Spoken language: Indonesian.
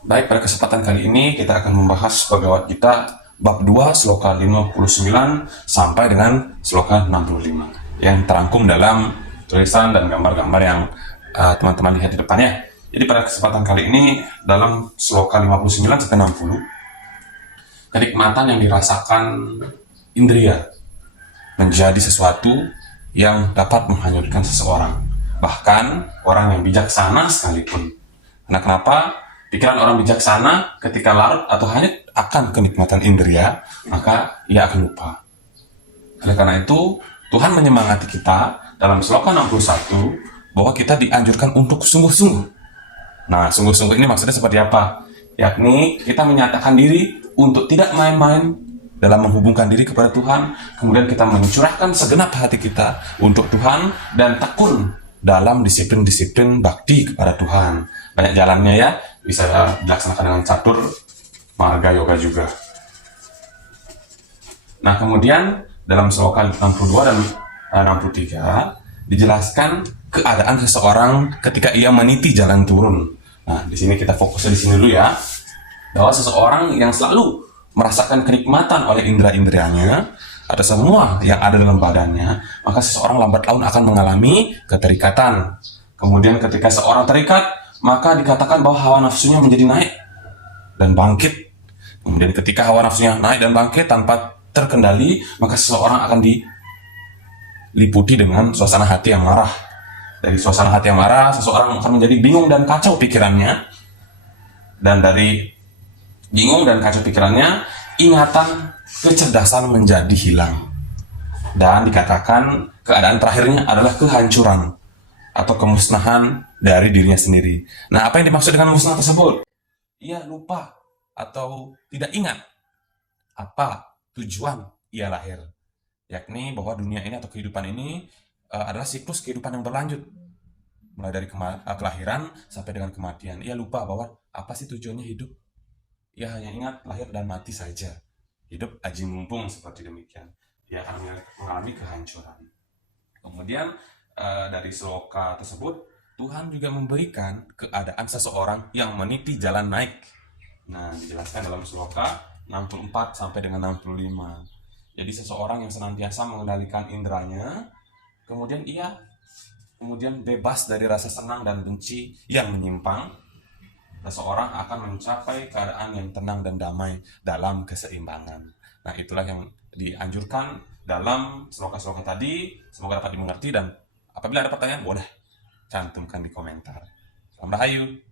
Baik, pada kesempatan kali ini kita akan membahas Bhagavad Gita bab 2 sloka 59 sampai dengan sloka 65 yang terangkum dalam tulisan dan gambar-gambar yang teman-teman lihat di depannya. Jadi pada kesempatan kali ini dalam sloka 59 sampai 60, kenikmatan yang dirasakan indria menjadi sesuatu yang dapat menghanyutkan seseorang, bahkan orang yang bijaksana sekalipun. Nah, kenapa? Pikiran orang bijaksana ketika larut atau hanyut akan kenikmatan indria, maka ia akan lupa. Oleh karena itu, Tuhan menyemangati kita dalam sloka 61 bahwa kita dianjurkan untuk sungguh-sungguh. Nah, sungguh-sungguh ini maksudnya seperti apa? Yakni kita menyatakan diri untuk tidak main-main dalam menghubungkan diri kepada Tuhan, kemudian kita mencurahkan segenap hati kita untuk Tuhan dan tekun dalam disiplin-disiplin bakti kepada Tuhan. Banyak jalannya ya, bisa dilaksanakan dengan catur, marga yoga juga. Nah, kemudian dalam sloka 62 dan 63 dijelaskan keadaan seseorang ketika ia meniti jalan turun. Nah, di sini kita fokusnya di sini dulu ya. Bahwa seseorang yang selalu merasakan kenikmatan oleh indera-inderanya, ada semua yang ada dalam badannya, maka seseorang lambat laun akan mengalami keterikatan. Kemudian ketika seorang terikat, maka dikatakan bahwa hawa nafsunya menjadi naik dan bangkit. Kemudian ketika hawa nafsunya naik dan bangkit tanpa terkendali, maka seseorang akan diliputi dengan suasana hati yang marah. Dari suasana hati yang marah, seseorang akan menjadi bingung dan kacau pikirannya. Dan dari bingung dan kacau pikirannya, ingatan kecerdasan menjadi hilang. Dan dikatakan keadaan terakhirnya adalah kehancuran atau kemusnahan dari dirinya sendiri. Nah, apa yang dimaksud dengan musnah tersebut? Ia lupa atau tidak ingat apa tujuan ia lahir. Yakni bahwa dunia ini atau kehidupan ini adalah siklus kehidupan yang berlanjut. Mulai dari kelahiran sampai dengan kematian. Ia lupa bahwa apa sih tujuannya hidup. Ia hanya ingat lahir dan mati saja. Hidup aji mumpung seperti demikian. Dia akan mengalami kehancuran. Kemudian dari sloka tersebut, Tuhan juga memberikan keadaan seseorang yang meniti jalan naik. Nah, dijelaskan dalam sloka 64 sampai dengan 65. Jadi seseorang yang senantiasa mengendalikan inderanya, kemudian ia bebas dari rasa senang dan benci yang menyimpang, seseorang akan mencapai keadaan yang tenang dan damai dalam keseimbangan. Nah, itulah yang dianjurkan dalam sloka-sloka tadi. Semoga dapat dimengerti, dan apabila ada pertanyaan boleh cantumkan di komentar. Salam Rahayu.